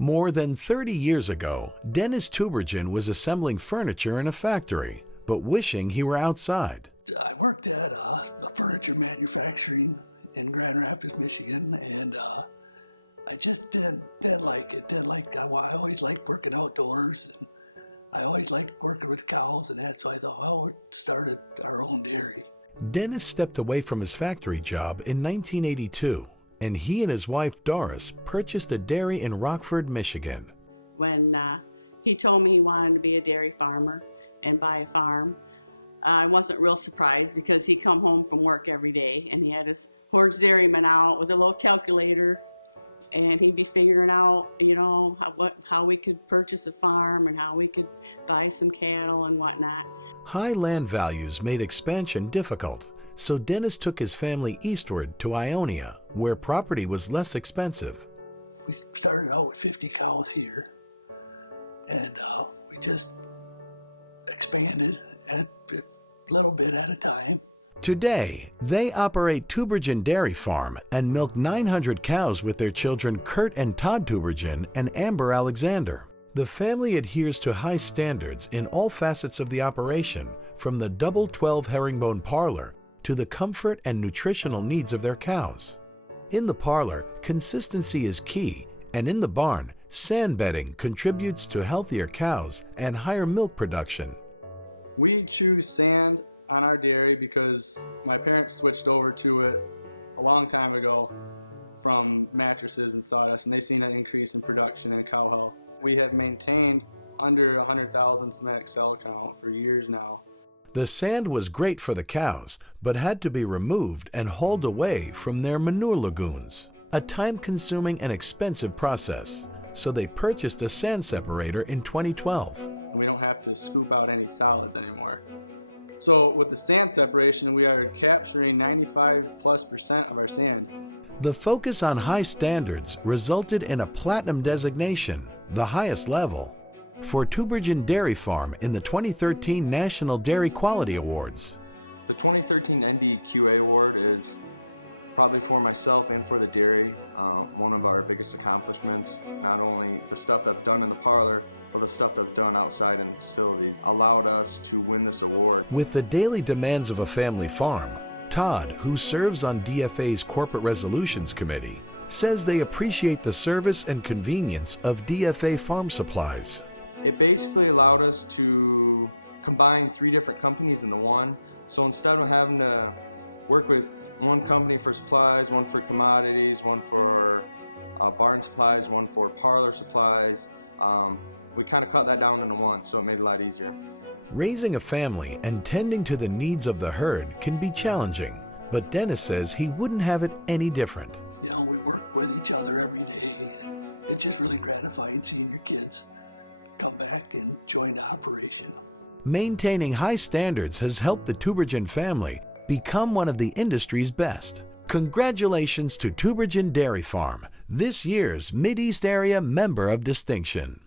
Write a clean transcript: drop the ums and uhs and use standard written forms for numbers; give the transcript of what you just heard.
More than 30 years ago, Dennis Tubergen was assembling furniture in a factory, but wishing he were outside. I worked at a furniture manufacturing in Grand Rapids, Michigan, and I just didn't like it. I always liked working outdoors. And I always liked working with cows and that, so I thought, well, we started our own dairy. Dennis stepped away from his factory job in 1982, and he and his wife Doris purchased a dairy in Rockford, Michigan. When he told me he wanted to be a dairy farmer and buy a farm, I wasn't real surprised because he'd come home from work every day and he had his horse dairyman out with a little calculator, and he'd be figuring out, how we could purchase a farm and how we could buy some cattle and whatnot. High land values made expansion difficult, so Dennis took his family eastward to Ionia, where property was less expensive. We started out with 50 cows here, and we just expanded a little bit at a time. Today, they operate Tubergen Dairy Farm and milk 900 cows with their children Kurt and Todd Tubergen and Amber Alexander. The family adheres to high standards in all facets of the operation, from the double 12 herringbone parlor to the comfort and nutritional needs of their cows. In the parlor, consistency is key, and in the barn, sand bedding contributes to healthier cows and higher milk production. We choose sand on our dairy because my parents switched over to it a long time ago from mattresses and sawdust, and they've seen an increase in production and cow health. We have maintained under 100,000 somatic cell count for years now. The sand was great for the cows, but had to be removed and hauled away from their manure lagoons, a time-consuming and expensive process. So they purchased a sand separator in 2012. We don't have to scoop out any solids anymore. So with the sand separation, we are capturing 95+% of our sand. The focus on high standards resulted in a platinum designation, the highest level, for Tubergen Dairy Farm in the 2013 National Dairy Quality Awards. The 2013 NDQA Award is probably for myself and for the dairy one of our biggest accomplishments. Not only the stuff that's done in the parlor, but the stuff that's done outside in the facilities allowed us to win this award. With the daily demands of a family farm, Todd, who serves on DFA's Corporate Resolutions Committee, says they appreciate the service and convenience of DFA farm supplies. It basically allowed us to combine 3 different companies into one. So instead of having to work with one company for supplies, one for commodities, one for barn supplies, one for parlor supplies, we kind of cut that down into one, so it made it a lot easier. Raising a family and tending to the needs of the herd can be challenging, but Dennis says he wouldn't have it any different. We work with each other every day, and it's just really gratifying seeing your kids come back and join the operation. Maintaining high standards has helped the Tubergen family become one of the industry's best. Congratulations to Tubergen Dairy Farm, this year's Mideast Area Member of Distinction.